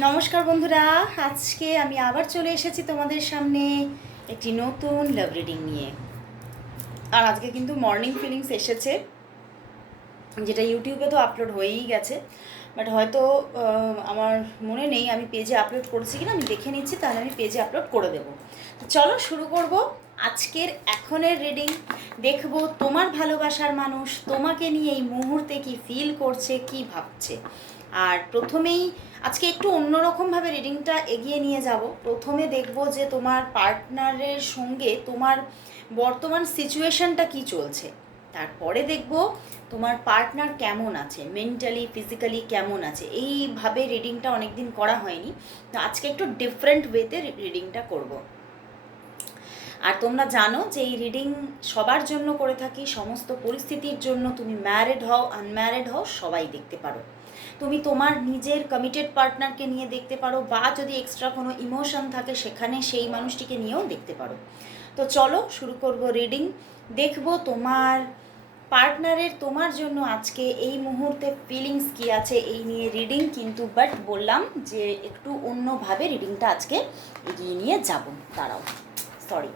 নমস্কার বন্ধুরা, আজকে আমি আবার চলে এসেছি তোমাদের সামনে একটি নতুন লাভ রিডিং নিয়ে। আর আজকে কিন্তু মর্নিং ফিলিংস এসেছে, যেটা ইউটিউবে তো আপলোড হয়েই গেছে, বাট হয়তো আমার মনে নেই আমি পেজে আপলোড করেছি কিনা, আমি দেখে নিচ্ছি, তাহলে আমি পেজে আপলোড করে দেবো। তো চলো শুরু করব আজকের এখনের রিডিং। দেখব তোমার ভালোবাসার মানুষ তোমাকে নিয়ে এই মুহূর্তে কি ফিল করছে, কি ভাবছে। আর প্রথমেই আজকে একটু অন্যরকমভাবে রিডিংটা এগিয়ে নিয়ে যাব। প্রথমে দেখব যে তোমার পার্টনারের সঙ্গে তোমার বর্তমান সিচুয়েশনটা কি চলছে। তারপরে দেখব তোমার পার্টনার কেমন আছে, মেন্টালি ফিজিক্যালি কেমন আছে। এইভাবে রিডিংটা অনেক দিন করা হয়নি, তো আজকে একটু ডিফারেন্ট ওয়েতে রিডিংটা করব। আর তোমরা জানো যে এই রিডিং সবার জন্য করে থাকি, সমস্ত পরিস্থিতির জন্য। তুমি ম্যারিড হও, আনম্যারিড হও, সবাই দেখতে পারো। তুমি তোমার নিজের কমিটেড পার্টনারকে নিয়ে দেখতে পারো, বা যদি এক্সট্রা কোনো ইমোশন থাকে সেখানে সেই মানুষটিকে নিয়েও দেখতে পারো। তো চলো শুরু করব রিডিং। দেখব তোমার পার্টনারের তোমার জন্য আজকে এই মুহূর্তে ফিলিংস কী আছে, এই নিয়ে রিডিং কিন্তু। বাট বললাম যে একটু অন্যভাবে রিডিংটা আজকে এগিয়ে নিয়ে যাব। দাঁড়াও, সরি।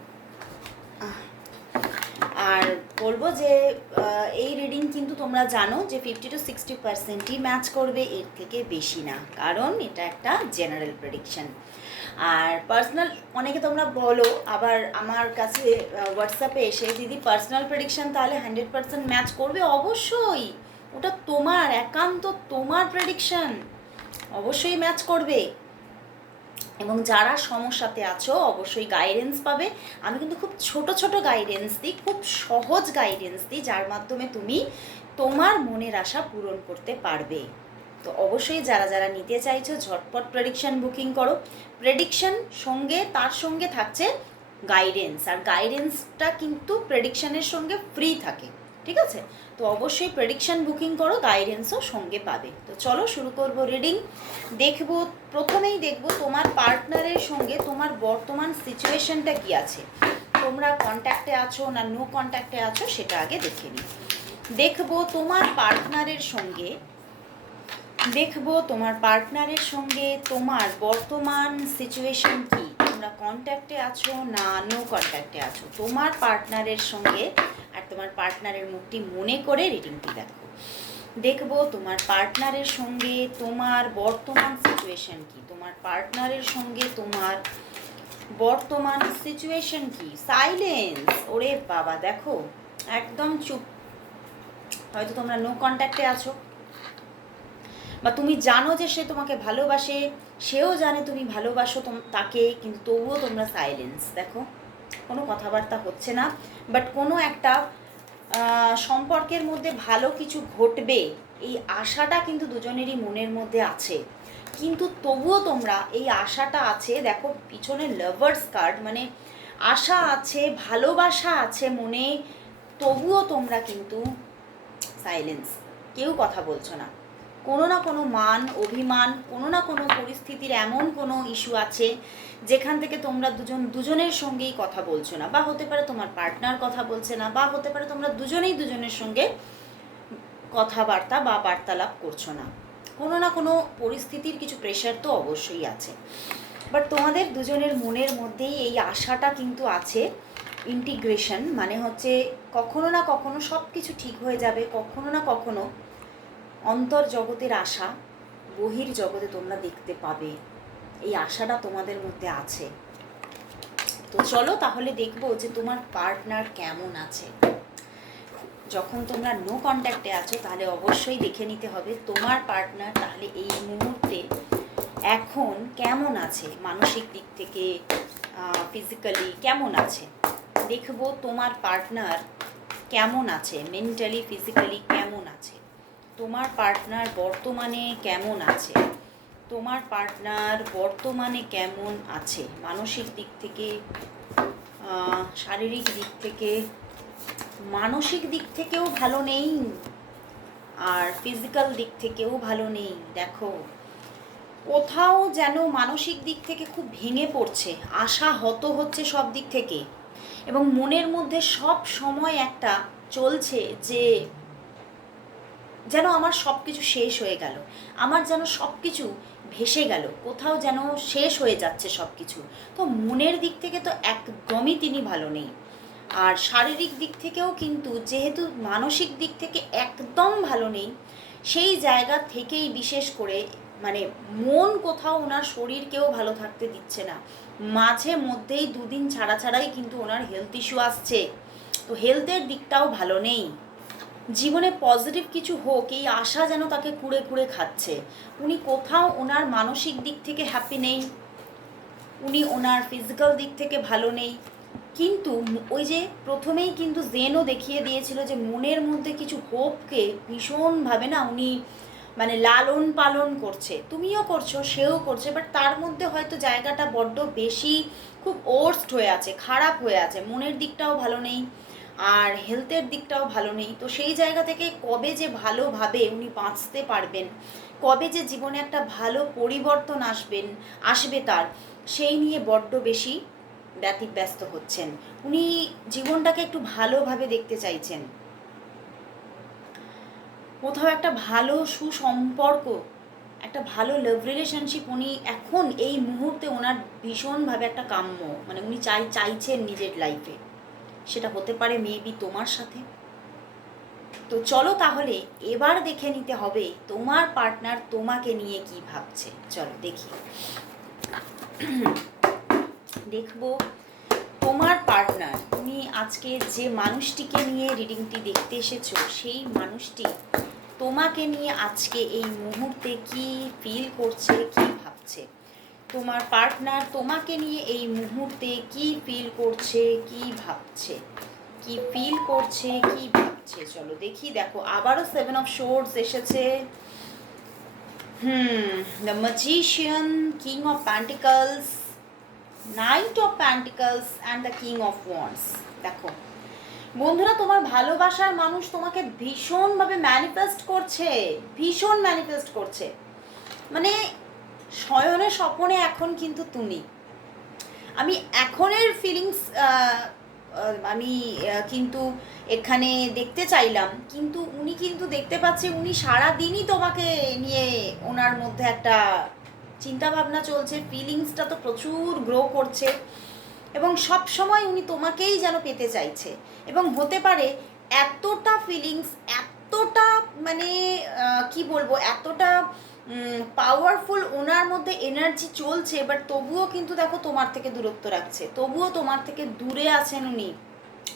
আর বলবো যে এই রিডিং কিন্তু তোমরা জানো যে 50-60%ই ম্যাচ করবে, এর থেকে বেশি না, কারণ এটা একটা জেনারেল প্রেডিকশন। আর পার্সোনাল অনেকে তোমরা বলো আবার আমার কাছে হোয়াটসঅ্যাপে এসে, দিদি পার্সোনাল প্রেডিকশন তাহলে 100% ম্যাচ করবে। অবশ্যই, ওটা তোমার একান্ত তোমার প্রেডিকশন, অবশ্যই ম্যাচ করবে। এবং যারা সমস্যাতে আছো অবশ্যই গাইডেন্স পাবে। আমি কিন্তু খুব ছোট ছোট গাইডেন্স দিই, খুব সহজ গাইডেন্স দিই, যার মাধ্যমে তুমি তোমার মনের আশা পূরণ করতে পারবে। তো অবশ্যই যারা যারা নিতে চাইছো ঝটপট প্রেডিকশন বুকিং করো। প্রেডিকশন সঙ্গে তার সঙ্গে থাকছে গাইডেন্স, আর গাইডেন্সটা কিন্তু প্রেডিকশনের সঙ্গে ফ্রি থাকে, ঠিক আছে? তো অবশ্যই প্রেডিকশন বুকিং করো, গাইডেন্সও সঙ্গে পাবে। তো চলো শুরু করব রিডিং। দেখব, প্রথমেই দেখব তোমার পার্টনারের সঙ্গে তোমার বর্তমান সিচুয়েশনটা কি আছে। তোমরা কন্ট্যাক্টে আছো না নো কন্ট্যাক্টে আছো সেটা আগে দেখে নিই। দেখব তোমার পার্টনারের সঙ্গে, তোমার বর্তমান সিচুয়েশন কি। তোমরা কন্ট্যাক্টে আছো না নো কন্ট্যাক্টে আছো, তোমার পার্টনারের সঙ্গে। আর তোমার পার্টনারের মুখটি মনে করে রিডিংটি দেখো। দেখব তোমার পার্টনারের সঙ্গে তোমার বর্তমান সিচুয়েশন কি, তোমার পার্টনারের সঙ্গে তোমার বর্তমান সিচুয়েশন কি। সাইলেন্স, ওরে বাবা, দেখো একদম চুপ। হয়তো তোমরা নো কন্ট্যাক্টে আছো, বা তুমি জানো যে সে তোমাকে ভালোবাসে, সেও জানে তুমি ভালোবাসো তাকে, কিন্তু তবুও তোমরা সাইলেন্স। দেখো কোনো কথাবার্তা হচ্ছে না, বাট কোনো একটা সম্পর্কের মধ্যে ভালো কিছু ঘটবে এই আশাটা কিন্তু দুজনেরই মনের মধ্যে আছে, কিন্তু তবুও তোমরা এই আশাটা আছে। দেখো পিছনে লাভার্স কার্ড, মানে আশা আছে, ভালোবাসা আছে মনে, তবুও তোমরা কিন্তু সাইলেন্স, কেউ কথা বলছো না। কোনো না কোনো মান অভিমান, কোনো না কোনো পরিস্থিতির এমন কোনো ইস্যু আছে যেখান থেকে তোমরা দুজনের সঙ্গেই কথা বলছো না, বা হতে পারে তোমার পার্টনার কথা বলছে না, বা হতে পারে তোমরা দুজনেই দুজনের সঙ্গে কথাবার্তা বা বার্তালাপ করছো না। কোনো না কোনো পরিস্থিতির কিছু প্রেশার তো অবশ্যই আছে, বাট তোমাদের দুজনের মনের মধ্যেই এই আশাটা কিন্তু আছে। ইন্টিগ্রেশন মানে হচ্ছে কখনো না কখনো সব কিছু ঠিক হয়ে যাবে, কখনো না কখনো অন্তর জগতের আশা বহির জগতে তোমরা দেখতে পাবে, এই আশাটা তোমাদের মধ্যে আছে। তো চলো তাহলে দেখবো যে তোমার পার্টনার কেমন আছে। যখন তোমরা নো কন্ট্যাক্টে আছো তাহলে অবশ্যই দেখে নিতে হবে তোমার পার্টনার তাহলে এই মুহূর্তে এখন কেমন আছে, মানসিক দিক থেকে ফিজিক্যালি কেমন আছে। দেখবো তোমার পার্টনার কেমন আছে, মেন্টালি ফিজিক্যালি কেমন আছে, তোমার পার্টনার বর্তমানে কেমন আছে, তোমার পার্টনার বর্তমানে কেমন আছে, মানসিক দিক থেকে, শারীরিক দিক থেকে। মানসিক দিক থেকেও ভালো নেই, আর ফিজিক্যাল দিক থেকেও ভালো নেই। দেখো কোথাও যেন মানসিক দিক থেকে খুব ভেঙে পড়ছে, আশা হত হচ্ছে সব দিক থেকে, এবং মনের মধ্যে সব সময় একটা চলছে যে যেন আমার সব কিছু শেষ হয়ে গেল, আমার যেন সব কিছু ভেসে গেল, কোথাও যেন শেষ হয়ে যাচ্ছে সব কিছু। তো মনের দিক থেকে তো একদমই তিনি ভালো নেই, আর শারীরিক দিক থেকেও কিন্তু যেহেতু মানসিক দিক থেকে একদম ভালো নেই, সেই জায়গা থেকেই বিশেষ করে মানে মন কোথাও ওনার শরীরকেও ভালো থাকতে দিচ্ছে না। মাঝে মধ্যেই দুদিন ছাড়া ছাড়াই কিন্তু ওনার হেলথ ইস্যু আসছে, তো হেলথের দিকটাও ভালো নেই। জীবনে পজিটিভ কিছু হোক এই আশা যেন তাকে কুড়ে কুড়ে খাচ্ছে। উনি কোথাও ওনার মানসিক দিক থেকে হ্যাপি নেই, উনি ওনার ফিজিক্যাল দিক থেকে ভালো নেই। কিন্তু ওই যে প্রথমেই কিন্তু জেনও দেখিয়ে দিয়েছিল যে মনের মধ্যে কিছু হোপকে ভীষণভাবে না উনি মানে লালন পালন করছে, তুমিও করছো সেও করছে, বাট তার মধ্যে হয়তো জায়গাটা বড্ড বেশি খুব ওর্স্ট হয়ে আছে, খারাপ হয়ে আছে, মনের দিকটাও ভালো নেই আর হেলথের দিকটাও ভালো নেই। তো সেই জায়গা থেকে কবে যে ভালোভাবে উনি বাঁচতে পারবেন, কবে যে জীবনে একটা ভালো পরিবর্তন আসবে তার, সেই নিয়ে বড্ড বেশি ব্যতিব্যস্ত হচ্ছেন। উনি জীবনটাকে একটু ভালোভাবে দেখতে চাইছেন, কোথাও একটা ভালো সুসম্পর্ক, একটা ভালো লাভ রিলেশনশিপ উনি এখন এই মুহূর্তে ওনার ভীষণভাবে একটা কাম্য, মানে উনি চাইছেন নিজের লাইফে। সেটা হতে পারে মেবি তোমার সাথে। তো চলো তাহলে এবার দেখে নিতে হবে তোমার পার্টনার তোমাকে নিয়ে কি ভাবছে। চলো দেখি, দেখবো তোমার পার্টনার, তুমি আজকে যে মানুষটিকে নিয়ে রিডিংটি দেখতে এসেছো সেই মানুষটি তোমাকে নিয়ে আজকে এই মুহূর্তে কি ফিল করছে, কি ভাবছে। তোমার পার্টনার তোমাকে নিয়ে এই মুহূর্তে কি ফিল করছে, কি ভাবছে, কি ফিল করছে, কি ভাবছে। চলো দেখি, দেখো আবারও 7 অফ সোর্ডস এসেছে, the magician, king of pentacles, night of pentacles and the king of wands. দেখো বন্ধুরা, তোমার ভালোবাসার মানুষ তোমাকে ভীষণভাবে ম্যানিফেস্ট করছে, ভীষণ ম্যানিফেস্ট করছে, মানে শয়নে স্বপনে এখন কিন্তু তুমি। আমি এখনের ফিলিংস আমি কিন্তু এখানে দেখতে চাইলাম, কিন্তু উনি কিন্তু দেখতে পাচ্ছে উনি সারাদিনই তোমাকে নিয়ে ওনার মধ্যে একটা চিন্তা ভাবনা চলছে, ফিলিংসটা তো প্রচুর গ্রো করছে এবং সব সময় উনি তোমাকেই যেন পেতে চাইছে। এবং হতে পারে এতটা ফিলিংস, এতটা মানে কি বলবো, এতটা পাওয়ারফুল ওনার মধ্যে এনার্জি চলছে, বাট তবুও কিন্তু দেখো তোমার থেকে দূরত্ব রাখছে, তবুও তোমার থেকে দূরে আছেন উনি।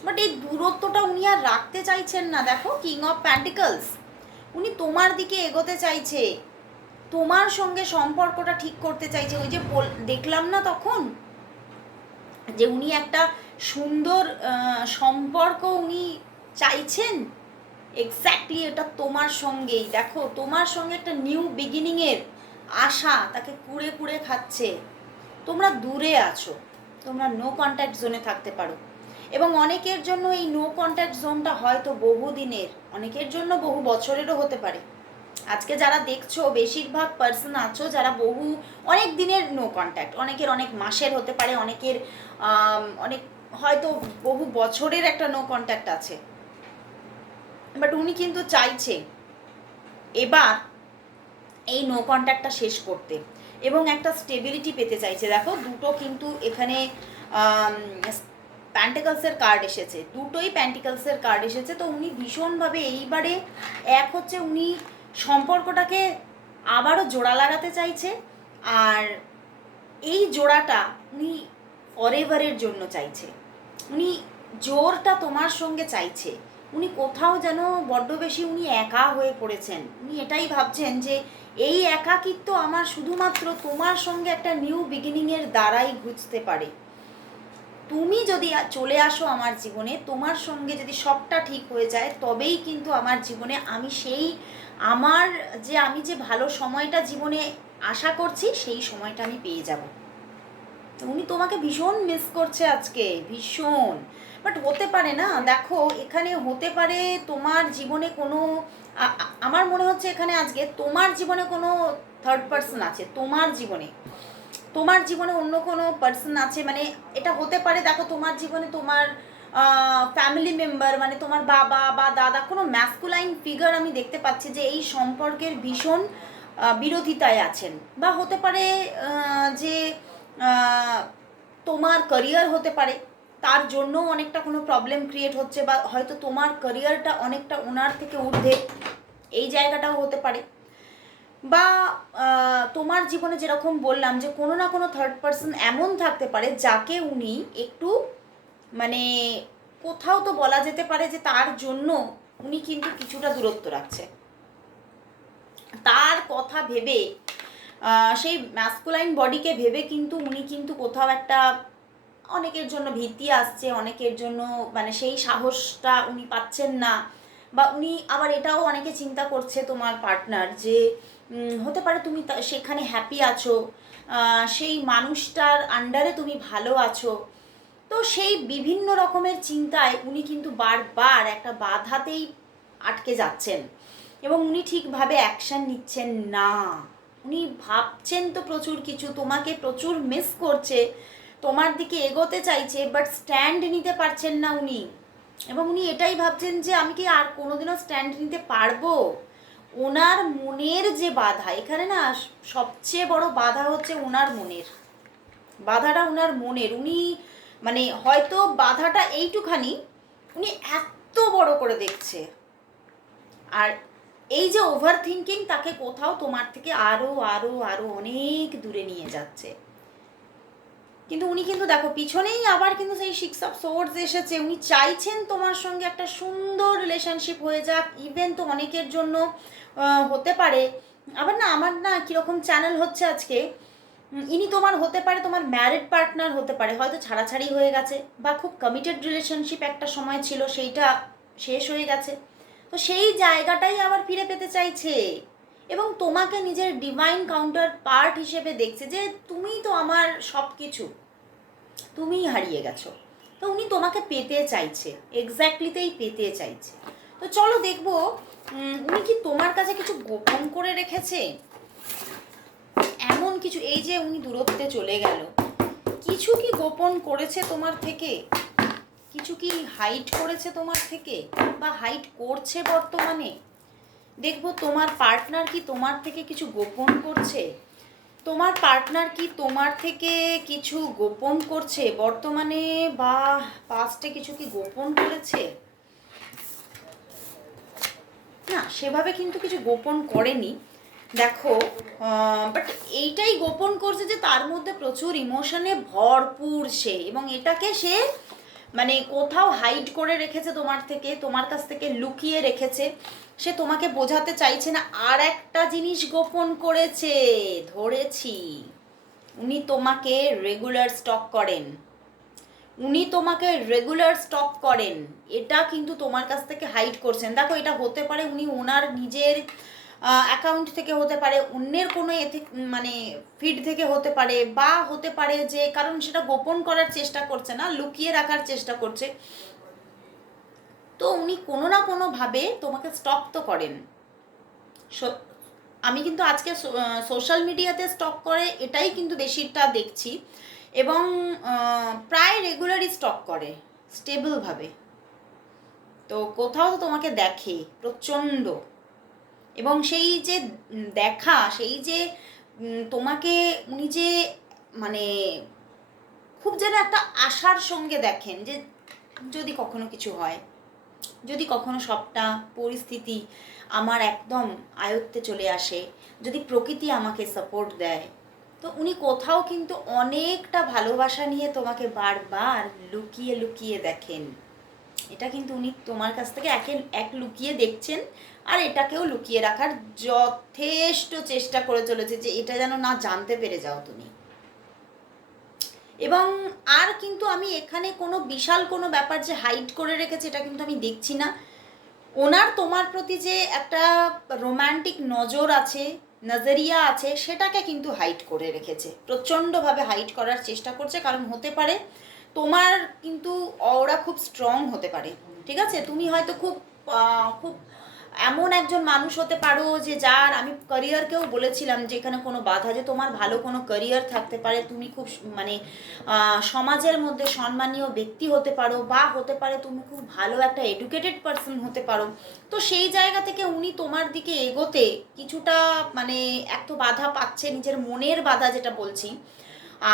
বাট এই দূরত্বটা উনি আর রাখতে চাইছেন না। দেখো কিং অফ প্যান্টিকলস, উনি তোমার দিকে এগোতে চাইছে, তোমার সঙ্গে সম্পর্কটা ঠিক করতে চাইছে। ওই যে দেখলাম না তখন যে উনি একটা সুন্দর সম্পর্ক উনি চাইছেন, এক্স্যাক্টলি এটা তোমার সঙ্গেই। দেখো তোমার সঙ্গে একটা নিউ বিগিনিংয়ের আশা তাকে কুড়ে কুড়ে খাচ্ছে। তোমরা দূরে আছো, তোমরা নো কন্ট্যাক্ট জোনে থাকতে পারো, এবং অনেকের জন্য এই নো কন্ট্যাক্ট জোনটা হয়তো বহু দিনের, অনেকের জন্য বহু বছরেরও হতে পারে। আজকে যারা দেখছো বেশিরভাগ পার্সন আছো যারা অনেক দিনের নো কন্ট্যাক্ট, অনেকের অনেক মাসের হতে পারে, অনেকের অনেক হয়তো বহু বছরের একটা নো কন্ট্যাক্ট আছে। বাট উনি কিন্তু চাইছে এবার এই নো কন্ট্যাক্টটা শেষ করতে এবং একটা স্টেবিলিটি পেতে চাইছে। দেখো দুটো কিন্তু এখানে প্যান্টিকলসের কার্ড এসেছে, দুটোই প্যান্টিকলসের কার্ড এসেছে। তো উনি ভীষণভাবে এইবারে এক হচ্ছে উনি সম্পর্কটাকে আবারও জোড়া লাগাতে চাইছে, আর এই জোড়াটা উনি ফরএভারের জন্য চাইছে। উনি জোরটা তোমার সঙ্গে চাইছে। উনি কোথাও যেন বড্ড বেশি উনি একা হয়ে পড়েছেন। উনি এটাই ভাবছেন যে এই একাকিত্ব আমার শুধুমাত্র তোমার সঙ্গে একটা নিউ বিগিনিংয়ের দ্বারাই ঘুচতে পারে। তুমি যদি চলে আসো আমার জীবনে, তোমার সঙ্গে যদি সবটা ঠিক হয়ে যায়, তবেই কিন্তু আমার জীবনে আমি যে ভালো সময়টা জীবনে আশা করছি সেই সময়টা আমি পেয়ে যাব। উনি তোমাকে ভীষণ মিস করছে আজকে, ভীষণ। বাট হতে পারে না, দেখো এখানে হতে পারে তোমার জীবনে কোনো আমার মনে হচ্ছে এখানে আজকে তোমার জীবনে কোনো থার্ড পার্সন আছে, তোমার জীবনে অন্য কোনো পার্সন আছে। মানে এটা হতে পারে, দেখো তোমার জীবনে তোমার ফ্যামিলি মেম্বার, মানে তোমার বাবা বা দাদা, কোনো ম্যাসকুলাইন ফিগার আমি দেখতে পাচ্ছি যে এই সম্পর্কের ভীষণ বিরোধিতায় আছেন, বা হতে পারে যে আহ, তোমার ক্যারিয়ার হতে পারে, তার জন্য অনেকটা কোনো প্রবলেম ক্রিয়েট হচ্ছে, বা হয়তো তোমার ক্যারিয়ারটা অনেকটা ওনার থেকে ঊর্ধ্বে, এই জায়গাটাও হতে পারে। বা তোমার জীবনে যেরকম বললাম যে কোনো না কোনো থার্ড পার্সন এমন থাকতে পারে যাকে উনি একটু মানে কোথাও তো বলা যেতে পারে যে তার জন্য উনি কিন্তু কিছুটা দূরত্ব রাখছে, তার কথা ভেবে, সেই ম্যাসকুলাইন বডিকে ভেবে কিন্তু উনি কিন্তু কোথাও একটা, অনেকের জন্য ভীতি আসছে, অনেকের জন্য মানে সেই সাহসটা উনি পাচ্ছেন না, বা উনি আবার এটাও অনেকে চিন্তা করছে তোমার পার্টনার যে হতে পারে তুমি সেখানে হ্যাপি আছো, সেই মানুষটার আন্ডারে তুমি ভালো আছো। তো সেই বিভিন্ন রকমের চিন্তায় উনি কিন্তু বারবার একটা বাধাতেই আটকে যাচ্ছেন, এবং উনি ঠিকভাবে অ্যাকশন নিচ্ছেন না। উনি ভাবছেন তো প্রচুর কিছু, তোমাকে প্রচুর মিস করছে, তোমার দিকে এগোতে চাইছে, বাট স্ট্যান্ড নিতে পারছেন না উনি। এবং উনি এটাই ভাবছেন যে আমি কি আর কোনোদিনও স্ট্যান্ড নিতে পারবো। ওনার মনের যে বাধা, এখানে না সবচেয়ে বড় বাধা হচ্ছে ওনার মনের বাধাটা, ওনার মনের। উনি মানে হয়তো বাধাটা এইটুখানি, উনি এত বড় করে দেখছে, আর এই যে ওভার থিঙ্কিং তাকে কোথাও তোমার থেকে আরো আরো আরো অনেক দূরে নিয়ে যাচ্ছে। কিন্তু উনি কিন্তু দেখো পিছনেই আবার কিন্তু সেই 6 অফ সোর্ডস এসেছে। উনি চাইছেন তোমার সঙ্গে একটা সুন্দর রিলেশনশিপ হয়ে যাক। ইভেন তো অনেকের জন্য হতে পারে, আবার না আমার না কীরকম চ্যানেল হচ্ছে আজকে, ইনি তোমার হতে পারে তোমার ম্যারিড পার্টনার হতে পারে, হয়তো ছাড়াছাড়ি হয়ে গেছে, বা খুব কমিটেড রিলেশনশিপ একটা সময় ছিল, সেইটা শেষ হয়ে গেছে, তো সেই জায়গাটাই আবার ফিরে পেতে চাইছে, এবং তোমাকে নিজের ডিভাইন কাউন্টার পার্ট হিসেবে দেখছে যে তুমিই তো আমার সব কিছু, তুমিই হারিয়ে গেছো। তো উনি তোমাকে পেতে চাইছে, এক্স্যাক্টলিতেই পেতে চাইছে। তো চলো দেখবো উনি কি তোমার কাছে কিছু গোপন করে রেখেছে, এমন কিছু, এই যে উনি দূরত্বে চলে গেল, কিছু কি গোপন করেছে তোমার থেকে, কিছু কি হাইড করেছে তোমার থেকে, বা হাইড করছে বর্তমানে। দেখবো তোমার পার্টনার কি তোমার থেকে কিছু গোপন করছে, তোমার পার্টনার কি তোমার থেকে কিছু গোপন করছে বর্তমানে, বা পাস্টে কিছু কি গোপন করেছে। না, সেভাবে কিন্তু কিছু গোপন করেনি দেখো, বাট এইটাই গোপন করছে যে তার মধ্যে প্রচুর ইমোশনে ভরপুর সে, এবং এটাকে সে মানে কোথাও হাইড করে রেখেছে তোমার থেকে, তোমার কাছ থেকে লুকিয়ে রেখেছে। সে তোমাকে বোঝাতে চাইছে না। আর একটা জিনিস গোপন করেছে, ধরেছি, উনি তোমাকে রেগুলার স্টক করেন, উনি তোমাকে রেগুলার স্টক করেন, এটা কিন্তু তোমার কাছ থেকে হাইড করছেন। দেখো এটা হতে পারে উনি ওনার নিজের অ্যাকাউন্ট থেকে হতে পারে, অন্যের কোনো মানে ফিড থেকে হতে পারে, বা হতে পারে যে কারণ সেটা গোপন করার চেষ্টা করছে না, লুকিয়ে রাখার চেষ্টা করছে, তো উনি কোনো না কোনোভাবে তোমাকে স্টক তো করেন। আমি কিন্তু আজকে সোশ্যাল মিডিয়াতে স্টক করে এটাই কিন্তু বেশিটা দেখছি, এবং প্রায় রেগুলারই স্টক করে স্টেবলভাবে। তো কোথাও তো তোমাকে দেখে প্রচণ্ড, এবং সেই যে দেখা, সেই যে তোমাকে উনি যে মানে খুব যেন একটা আশার সঙ্গে দেখেন যে যদি কখনো কিছু হয়, যদি কখনো সবটা পরিস্থিতি আমার একদম আয়ত্তে চলে আসে, যদি প্রকৃতি আমাকে সাপোর্ট দেয়, তো উনি কোথাও কিন্তু অনেকটা ভালোবাসা নিয়ে তোমাকে বারবার লুকিয়ে লুকিয়ে দেখেন। এটা কিন্তু উনি তোমার কাছ থেকে এক লুকিয়ে দেখছেন, আর এটাকেও লুকিয়ে রাখার যথেষ্ট চেষ্টা করে চলেছে যে এটা যেন না জানতে পেরে যাও তুমি। এবং আর কিন্তু আমি এখানে কোনো বিশাল কোনো ব্যাপার যে হাইড করে রেখেছে এটা কিন্তু আমি দেখছি না। ওনার তোমার প্রতি যে একটা রোম্যান্টিক নজর আছে, নজরিয়া আছে, সেটাকে কিন্তু হাইড করে রেখেছে, প্রচণ্ডভাবে হাইড করার চেষ্টা করছে। কারণ হতে পারে তোমার কিন্তু অরা খুব স্ট্রং হতে পারে, ঠিক আছে, তুমি হয়তো খুব খুব এমন একজন মানুষ হতে পারো যে যার, আমি ক্যারিয়ারকেও বলেছিলাম যে এখানে কোনো বাধা, যে তোমার ভালো কোনো ক্যারিয়ার থাকতে পারে, তুমি খুব মানে সমাজের মধ্যে সম্মানীয় ব্যক্তি হতে পারো, বা হতে পারে তুমি খুব ভালো একটা এডুকেটেড পারসন হতে পারো। তো সেই জায়গা থেকে উনি তোমার দিকে এগোতে কিছুটা মানে এক তো বাধা পাচ্ছে, নিজের মনের বাধা যেটা বলছি,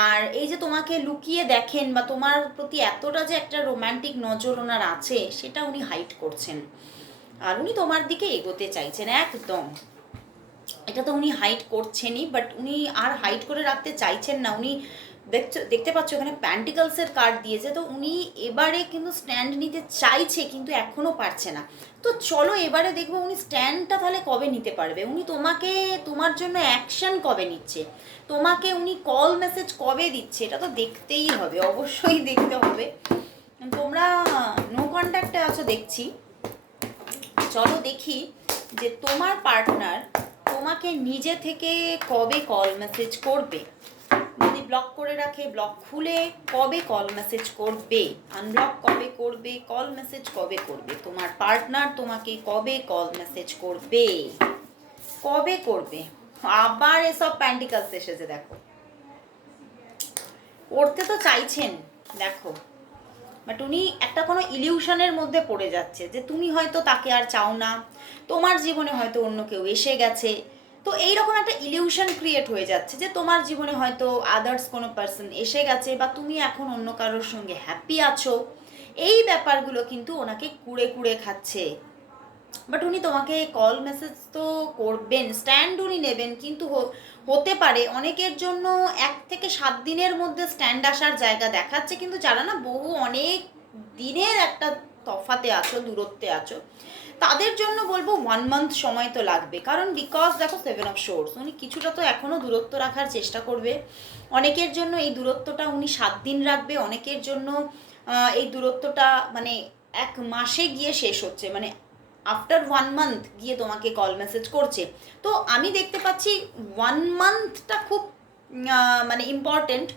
আর এই যে তোমাকে লুকিয়ে দেখেন বা তোমার প্রতি এতটা যে একটা রোম্যান্টিক নজর ওনার আছে সেটা উনি হাইড করছেন, আর উনি তোমার দিকে এগোতে চাইছেন একদম। এটা তো উনি হাইড করছেনই, বাট উনি আর হাইড করে রাখতে চাইছেন না। উনি দেখতে পাচ্ছ এখানে প্যান্টিকলসের কার্ড দিয়েছে, তো উনি এবারে কিন্তু স্ট্যান্ড নিতে চাইছে কিন্তু এখনও পারছে না। তো চলো এবারে দেখবো উনি স্ট্যান্ডটা তাহলে কবে নিতে পারবে, উনি তোমাকে, তোমার জন্য অ্যাকশন কবে নিচ্ছে, তোমাকে উনি কল মেসেজ কবে দিচ্ছে, এটা তো দেখতেই হবে, অবশ্যই দেখতে হবে। তোমরা নো কন্ট্যাক্টে আছো দেখছি, চলো দেখি যে তোমার পার্টনার তোমাকে নিজে থেকে কবে কল মেসেজ করবে। যদি ব্লক করে রাখে, ব্লক খুলে কবে কল মেসেজ করবে, আনব্লক কবে করবে, কল মেসেজ কবে করবে, তোমার পার্টনার তোমাকে কবে কল মেসেজ করবে, কবে করবে। আবার এসব প্যান্টিকালস এসেছে, দেখো করতে তো চাইছেন দেখো, বাট উনি একটা কোনো ইলিউশনের মধ্যে পড়ে যাচ্ছে যে তুমি হয়তো তাকে আর চাও না, তোমার জীবনে হয়তো অন্য কেউ এসে গেছে। তো এইরকম একটা ইলিউশন ক্রিয়েট হয়ে যাচ্ছে যে তোমার জীবনে হয়তো আদার্স কোনো পার্সন এসে গেছে, বা তুমি এখন অন্য কারোর সঙ্গে হ্যাপি আছো। এই ব্যাপারগুলো কিন্তু ওনাকে কুড়ে কুড়ে খাচ্ছে। বাট উনি তোমাকে কল মেসেজ তো করবেন, স্ট্যান্ড উনি নেবেন, কিন্তু হতে পারে অনেকের জন্য 1 থেকে 7 দিনের মধ্যে স্ট্যান্ড আসার জায়গা দেখাচ্ছে, কিন্তু যারা না বহু অনেক দিনের একটা তফাতে আছো, দূরত্বে আছো, তাদের জন্য বলবো 1 মান্থ সময় তো লাগবে। কারণ বিকজ দেখো 7 অফ সোর্স, উনি কিছুটা তো এখনও দূরত্ব রাখার চেষ্টা করবে। অনেকের জন্য এই দূরত্বটা উনি 7 দিন রাখবে, অনেকের জন্য এই দূরত্বটা মানে 1 মাসে গিয়ে শেষ হচ্ছে, মানে আফটার 1 মান্থ গিয়ে তোমাকে কল মেসেজ করছে। তো আমি দেখতে পাচ্ছি 1 মান্থটা খুব মানে ইম্পর্টেন্ট।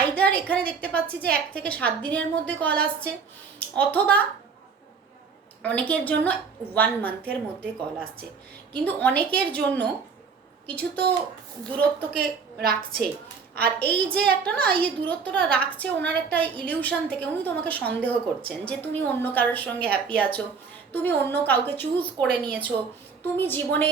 আইদার এখানে দেখতে পাচ্ছি যে 1 থেকে 7 দিনের মধ্যে কল আসছে, অথবা অনেকের জন্য 1 মান্থের মধ্যে কল আসছে। কিন্তু অনেকের জন্য কিছু তো দূরত্বকে রাখছে, আর এই যে একটা না, এই দূরত্বটা রাখছে ওনার একটা ইলিউশন থেকে, উনি তোমাকে সন্দেহ করছেন যে তুমি অন্য কারোর সঙ্গে হ্যাপি আছো, তুমি অন্য কাউকে চুজ করে নিয়েছো, তুমি জীবনে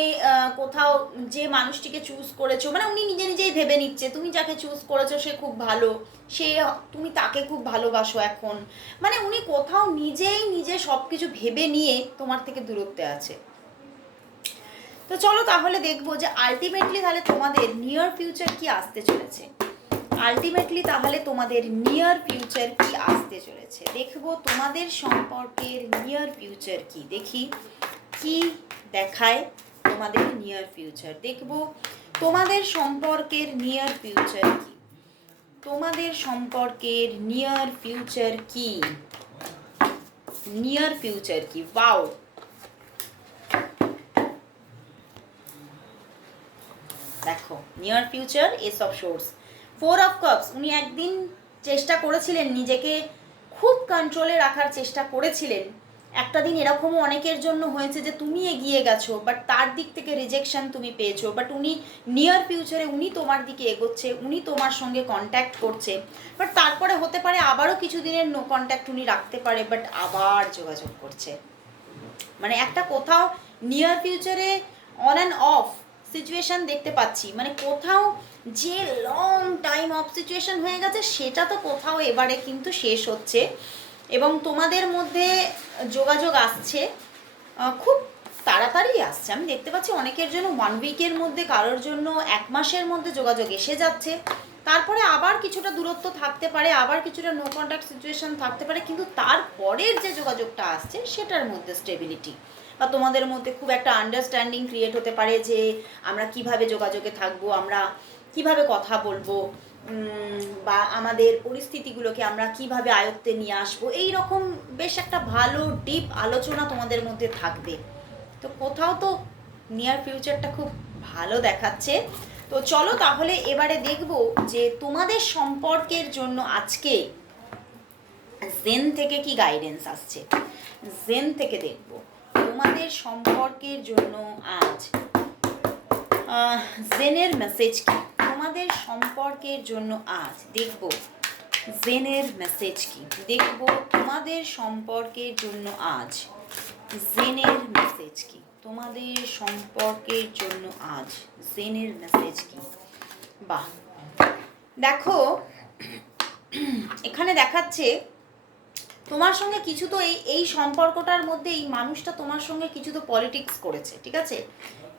কোথাও যে মানুষটিকে চুজ করেছো, মানে উনি নিজে নিজেই ভেবে নিচ্ছে তুমি যাকে চুজ করেছো সে খুব ভালো, সে, তুমি তাকে খুব ভালোবাসো এখন, মানে উনি কোথাও নিজেই নিজে সব কিছু ভেবে নিয়ে তোমার থেকে দূরত্বে আছে। তো চলো তাহলে দেখবো যে আলটিমেটলি তাহলে তোমাদের নিয়ার ফিউচার কি আসতে চলেছে, আলটিমেটলি তাহলে তোমাদের নিয়ার ফিউচার কি আসতে চলেছে, দেখবো তোমাদের সম্পর্কের নিয়ার ফিউচার কি, দেখি কি দেখায় তোমাদের নিয়ার ফিউচার, দেখবো তোমাদের সম্পর্কের নিয়ার ফিউচার কি, তোমাদের সম্পর্কের নিয়ার ফিউচার কি, নিয়ার ফিউচার কি। ওয়াও, দেখো near future, S of swords, 4 of cups. উনি একদিন চেষ্টা করেছিলেন নিজেকে খুব কন্ট্রোলে রাখার চেষ্টা করেছিলেন, একটা দিন এরকমও অনেকের জন্য হয়েছে যে তুমি এগিয়ে গেছো বাট তার দিক থেকে রিজেকশন তুমি পেয়েছো, বাট উনি নিয়ার ফিউচারে উনি তোমার দিকে এগোচ্ছে, উনি তোমার সঙ্গে কন্ট্যাক্ট করছে, বাট তারপরে হতে পারে আবারও কিছু দিনের নো কন্ট্যাক্ট উনি রাখতে পারে, বাট আবার যোগাযোগ করছে। মানে একটা কোথাও নিয়ার ফিউচারে অন অ্যান্ড অফ সিচুয়েশান দেখতে পাচ্ছি, মানে কোথাও যে লং টাইম অফ সিচুয়েশান হয়ে গেছে সেটা তো কোথাও এবারে কিন্তু শেষ হচ্ছে, এবং তোমাদের মধ্যে যোগাযোগ আসছে, খুব তাড়াতাড়ি আসছে। আমি দেখতে পাচ্ছি অনেকের জন্য 1 উইকের মধ্যে, কারোর জন্য 1 মাসের মধ্যে যোগাযোগ এসে যাচ্ছে, তারপরে আবার কিছুটা দূরত্ব থাকতে পারে, আবার কিছুটা নো কন্ট্যাক্ট সিচুয়েশান থাকতে পারে, কিন্তু তারপরের যে যোগাযোগটা আসছে সেটার মধ্যে স্টেবিলিটি, বা তোমাদের মধ্যে খুব একটা আন্ডারস্ট্যান্ডিং ক্রিয়েট হতে পারে যে আমরা কিভাবে যোগাযোগে থাকবো, আমরা কিভাবে কথা বলবো, বা আমাদের পরিস্থিতিগুলোকে আমরা কিভাবে আয়ত্তে নিয়ে আসবো, এই রকম বেশ একটা ভালো ডিপ আলোচনা তোমাদের মধ্যে থাকবে। তো কোথাও তো নিয়ার ফিউচারটা খুব ভালো দেখাচ্ছে। তো চলো তাহলে এবারে দেখবো যে তোমাদের সম্পর্কের জন্য আজকে জেন থেকে কি গাইডেন্স আসছে, জেন থেকে দেখবো তোমাদের সম্পর্কের জন্য আজ জেনের মেসেজ কি তোমাদের সম্পর্কের জন্য আজ দেখব জেনের মেসেজ কি দেখব তোমাদের সম্পর্কের জন্য আজ জেনের মেসেজ কি তোমাদের সম্পর্কের জন্য আজ জেনের মেসেজ কি। বাহ, দেখো এখানে দেখাচ্ছে তোমার সঙ্গে কিছু তো এই সম্পর্কটার মধ্যে এই মানুষটা তোমার সঙ্গে কিছু তো পলিটিক্স করেছে, ঠিক আছে,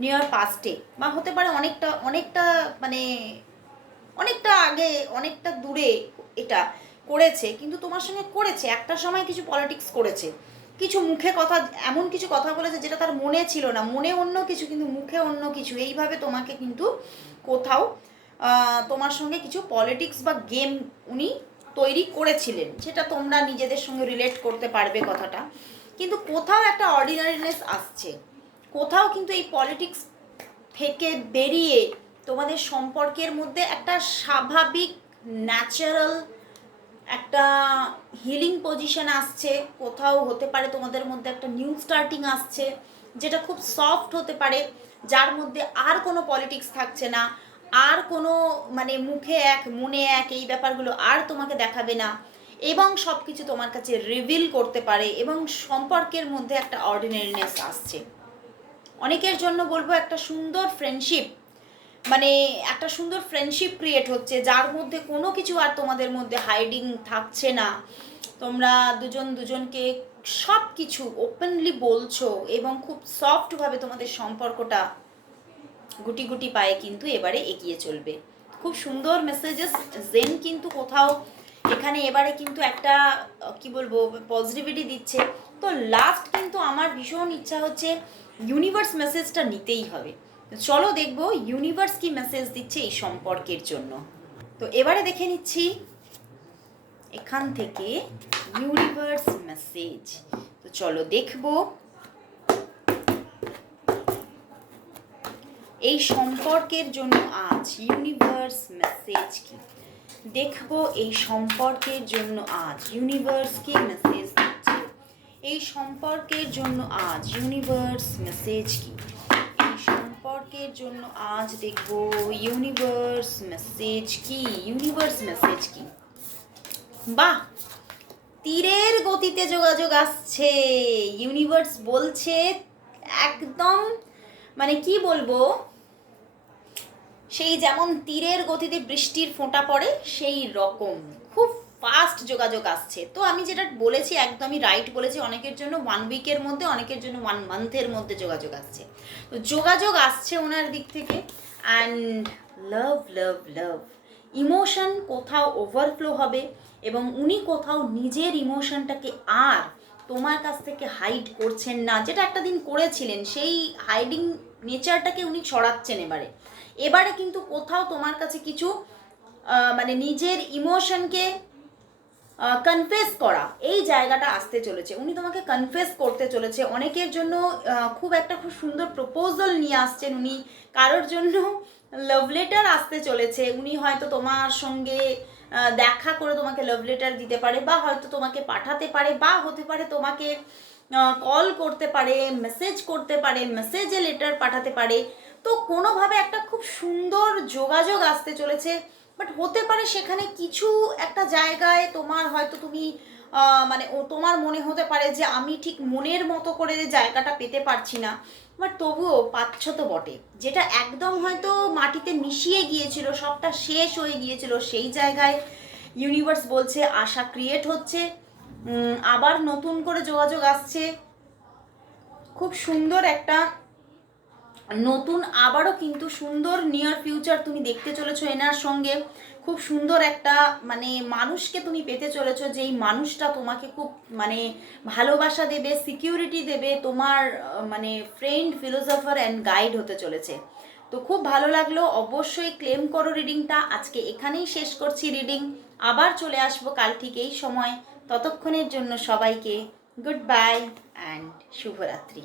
নিয়ার পাস্টে, বা হতে পারে অনেকটা অনেকটা মানে অনেকটা আগে অনেকটা দূরে এটা করেছে, কিন্তু তোমার সঙ্গে করেছে একটা সময় কিছু পলিটিক্স করেছে, কিছু মুখে কথা এমন কিছু কথা বলেছে যেটা তার মনে ছিল না, মনে অন্য কিছু কিন্তু মুখে অন্য কিছু, এইভাবে তোমাকে কিন্তু কোথাও তোমার সঙ্গে কিছু পলিটিক্স বা গেম উনি তৈরি করেছিলেন, সেটা তোমরা নিজেদের সঙ্গে রিলেট করতে পারবে কথাটা, কিন্তু কোথাও একটা অর্ডিনারিনেস আসছে, কোথাও কিন্তু এই পলিটিক্স থেকে বেরিয়ে তোমাদের সম্পর্কের মধ্যে একটা স্বাভাবিক ন্যাচারাল একটা হিলিং পজিশন আসছে, কোথাও হতে পারে তোমাদের মধ্যে একটা নিউ স্টার্টিং আসছে যেটা খুব সফট হতে পারে, যার মধ্যে আর কোনো পলিটিক্স থাকছে না, আর কোনো মানে মুখে এক মনে এক এই ব্যাপারগুলো আর তোমাকে দেখাবে না, এবং সব কিছু তোমার কাছে রিভিল করতে পারে, এবং সম্পর্কের মধ্যে একটা অর্ডিনারিনেস আসছে। অনেকের জন্য বলবো একটা সুন্দর ফ্রেন্ডশিপ, মানে একটা সুন্দর ফ্রেন্ডশিপ ক্রিয়েট হচ্ছে, যার মধ্যে কোনো কিছু আর তোমাদের মধ্যে হাইডিং থাকছে না, তোমরা দুজন দুজনকে সব কিছু ওপেনলি বলছো, এবং খুব সফটভাবে তোমাদের সম্পর্কটা গুটি গুটি পায়ে কিন্তু এবারে এগিয়ে চলবে। খুব সুন্দর মেসেজেস জেন কিন্তু কোথাও এখানে এবারে কিন্তু একটা কি বলবো পজিটিভিটি দিচ্ছে। তো লাস্ট কিন্তু আমার ভীষণ ইচ্ছা হচ্ছে ইউনিভার্স মেসেজটা নিতেই হবে। চলো দেখবো ইউনিভার্স কি মেসেজ দিচ্ছে এই সম্পর্কের জন্য। তো এবারে দেখে নিচ্ছি এখান থেকে ইউনিভার্স মেসেজ। তো চলো দেখবো এই সম্পর্কের জন্য আজ ইউনিভার্স মেসেজ কি। দেখবো এই সম্পর্কের জন্য আজ ইউনিভার্স কি মেসেজ দিচ্ছে, এই সম্পর্কের জন্য আজ ইউনিভার্স মেসেজ কি, এই সম্পর্কের জন্য আজ দেখবো ইউনিভার্স মেসেজ কি, ইউনিভার্স মেসেজ কি। বাহ, তীরের গতিতে যোগাযোগ আসছে, ইউনিভার্স বলছে একদম মানে কি বলবো, সেই যেমন তীরের গতিতে বৃষ্টির ফোঁটা পড়ে সেই রকম খুব ফাস্ট যোগাযোগ আসছে। তো আমি যেটা বলেছি একদমই রাইট বলেছি, অনেকের জন্য 1 উইকের মধ্যে, অনেকের জন্য 1 মান্থের মধ্যে যোগাযোগ আসছে। তো যোগাযোগ আসছে ওনার দিক থেকে, and love love love emotion কোথাও ওভারফ্লো হবে, এবং উনি কোথাও নিজের ইমোশনটাকে আর তোমার কাছ থেকে হাইড করছেন না, যেটা একটা দিন করেছিলেন, সেই হাইডিং নেচারটাকে উনি ছড়াচ্ছেন এবারে। এবারে কিন্তু কোথাও তোমার কাছে কিছু মানে নিজের ইমোশনকে কনফেস করা এই জায়গাটা আসতে চলেছে, উনি তোমাকে কনফেস করতে চলেছে। অনেকের জন্য খুব সুন্দর প্রপোজাল নিয়ে আসছেন উনি, কারোর জন্য লাভ লেটার আসতে চলেছে, উনি হয়তো তোমার সঙ্গে দেখা করে তোমাকে লাভ লেটার দিতে পারে, বা হয়তো তোমাকে পাঠাতে পারে, বা হতে পারে তোমাকে কল করতে পারে, মেসেজ করতে পারে, মেসেজে লেটার পাঠাতে পারে। তো কোনোভাবে একটা খুব সুন্দর যোগাযোগ আসতে চলেছে, বাট হতে পারে সেখানে কিছু একটা জায়গায় তোমার হয়তো তুমি মানে তোমার মনে হতে পারে যে আমি ঠিক মনের মতো করে জায়গাটা পেতে পারছি না, বাট তবুও পাচ্ছ তো বটে, যেটা একদম হয়তো মাটিতে মিশিয়ে গিয়েছিল, সবটা শেষ হয়ে গিয়েছিল, সেই জায়গায় ইউনিভার্স বলছে আশা ক্রিয়েট হচ্ছে, আবার নতুন করে যোগাযোগ আসছে, খুব সুন্দর একটা নতুন আবারও কিন্তু সুন্দর নিয়ার ফিউচার তুমি দেখতে চলেছো এনার সঙ্গে। খুব সুন্দর একটা মানে মানুষকে তুমি পেতে চলেছো, যেই মানুষটা তোমাকে খুব মানে ভালোবাসা দেবে, সিকিউরিটি দেবে, তোমার মানে ফ্রেন্ড, ফিলোসফার অ্যান্ড গাইড হতে চলেছে। তো খুব ভালো লাগলো, অবশ্যই ক্লেম করো রিডিংটা। আজকে এখানেই শেষ করছি রিডিং, আবার চলে আসবো কাল ঠিক এই সময়। ততক্ষণের জন্য সবাইকে গুড বাই অ্যান্ড শুভরাত্রি।